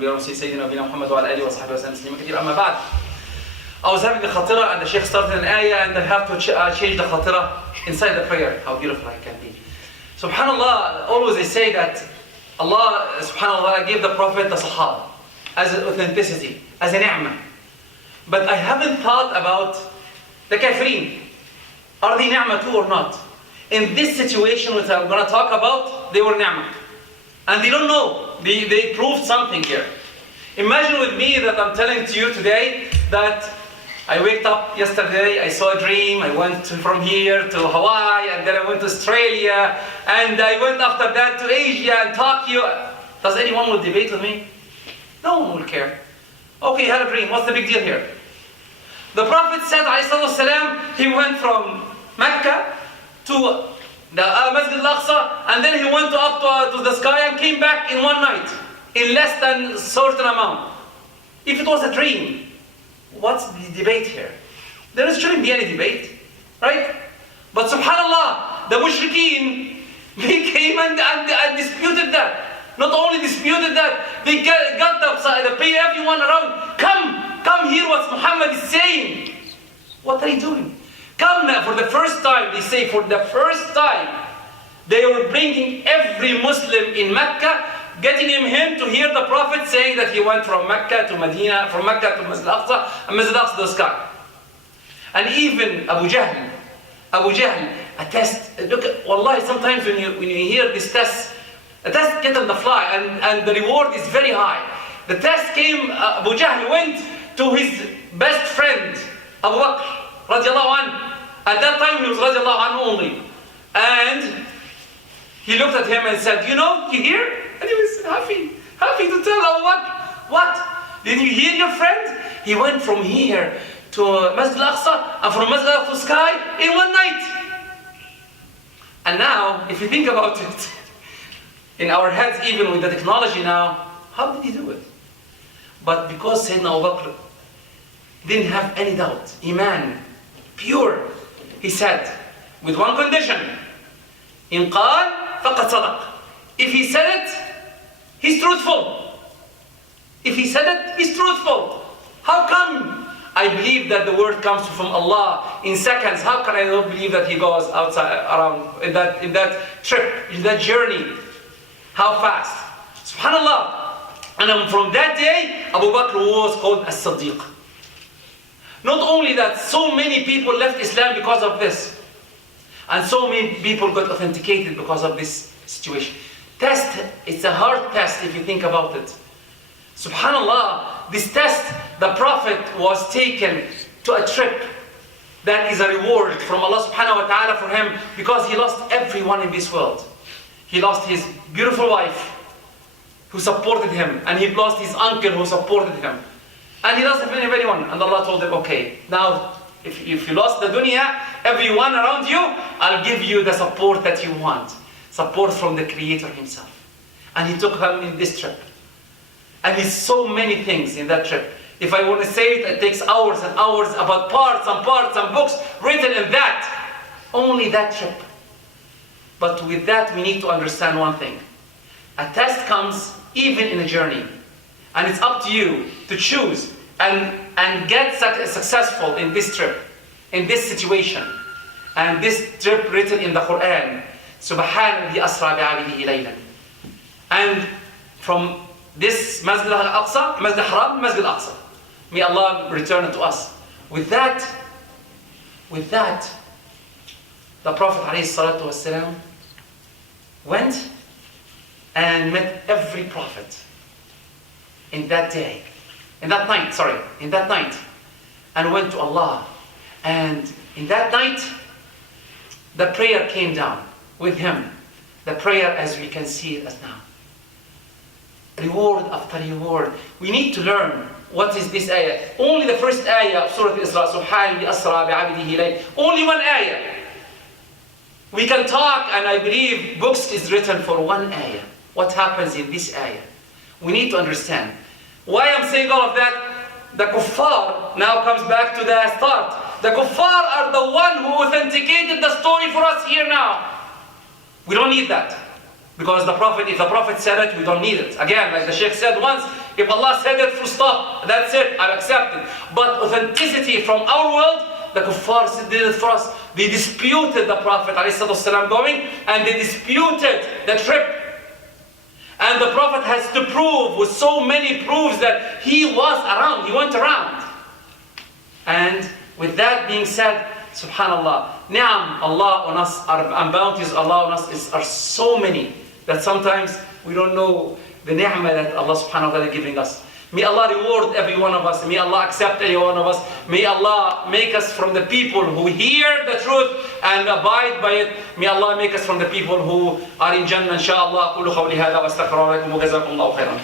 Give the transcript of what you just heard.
بنفسي سيدنا نبينا محمد وعلى آله وصحبه وسلم تسليما كثيرا. أما بعد, I was having a khatira and the Sheikh started an ayah and I have to change the khatira inside the prayer. How beautiful I can be. Subhanallah, always I say that Allah subhanallah gave the Prophet the Sahaba as an authenticity, as a ni'mah. But I haven't thought about the kafirin. Are they ni'mah too or not? In this situation which I'm going to talk about, they were ni'mah. And they don't know. They proved something here. Imagine with me that I'm telling to you today that I waked up yesterday, I saw a dream, I went from here to Hawaii, and then I went to Australia, and I went after that to Asia and Tokyo. Does anyone will debate with me? No one will care. Okay, you had a dream, what's the big deal here? The Prophet said, ﷺ, he went from Mecca to the Masjid al-Aqsa, and then he went up to the sky and came back in one night, in less than a certain amount. If it was a dream, what's the debate here? There shouldn't be any debate, right? But subhanallah, the mushrikeen, they came and disputed that. Not only disputed that, they got pay everyone around. Come hear what Muhammad is saying. What are you doing? Come now, for the first time, they say, for the first time, they were bringing every Muslim in Mecca, getting him to hear the Prophet saying that he went from Mecca to Medina, from Mecca to Masjid al-Aqsa, and Masjid al-Aqsa to the sky. And even Abu Jahl, a test. Look, wallahi, sometimes when you hear this test, a test get on the fly, and the reward is very high. The test came, Abu Jahl went to his best friend, Abu Bakr, radiallahu anhu. At that time, he was radiallahu anhu only. And he looked at him and said, you hear? And he was happy to tell Abu Bakr, what? Did you hear your friend? He went from here to Masjid al-Aqsa and from Masjid al-Aqsa to sky in one night. And now, if you think about it, in our heads, even with the technology now, how did he do it? But because Sayyidina Abu Bakr didn't have any doubt, Iman, pure, he said, with one condition, إن قال فقد صدق. If he said it, he's truthful. If he said it, he's truthful. How come I believe that the word comes from Allah in seconds? How can I not believe that he goes outside, around, in that trip, in that journey? How fast? Subhanallah. And from that day, Abu Bakr was called As-Siddiq. Not only that, so many people left Islam because of this. And so many people got authenticated because of this situation. Test, it's a hard test if you think about it. Subhanallah, this test, the Prophet was taken to a trip that is a reward from Allah subhanahu wa ta'ala for him, because he lost everyone in this world. He lost his beautiful wife who supported him, and he lost his uncle who supported him. And he doesn't have anyone. And Allah told him, okay, now if you lost the dunya, everyone around you, I'll give you the support that you want. Support from the Creator himself. And he took him in this trip. And it's so many things in that trip. If I want to say it, it takes hours and hours about parts and books written in that. Only that trip. But with that, we need to understand one thing. A test comes even in a journey. And it's up to you to choose and get successful in this trip, in this situation. And this trip written in the Quran, Subhanallah Isra and Miraj. And from this Masjid al-Aqsa, Masjid al-Haram, Masjid al-Aqsa. May Allah return it to us. With that, the Prophet ﷺ went and met every prophet in that night, and went to Allah. And in that night, the prayer came down with him. The prayer as we can see it as now. Reward after reward. We need to learn what is this ayah. Only the first ayah of Surah Isra, Subhanallah Asra bi'abdihi laylan. Only one ayah. We can talk, and I believe books is written for one ayah. What happens in this ayah? We need to understand. Why I'm saying all of that? The kuffar now comes back to the start. The kuffar are the one who authenticated the story for us here now. We don't need that. Because if the Prophet said it, we don't need it. Again, like the Sheikh said once, If Allah said it, full stop, that's it, I accept it. But authenticity from our world, the kuffar did it for us. They disputed the Prophet ﷺ going, and they disputed the trip. And the Prophet has to prove with so many proofs that he was around, he went around. And with that being said, subhanallah, ni'am Allah on us, and bounties Allah on us are so many that sometimes we don't know the ni'mah that Allah subhanahu wa ta'ala is giving us. May Allah reward every one of us. May Allah accept every one of us. May Allah make us from the people who hear the truth and abide by it. May Allah make us from the people who are in Jannah, inshaAllah. أقول قولي هذا وأستغفر الله لكم وجزاكم الله خيرا.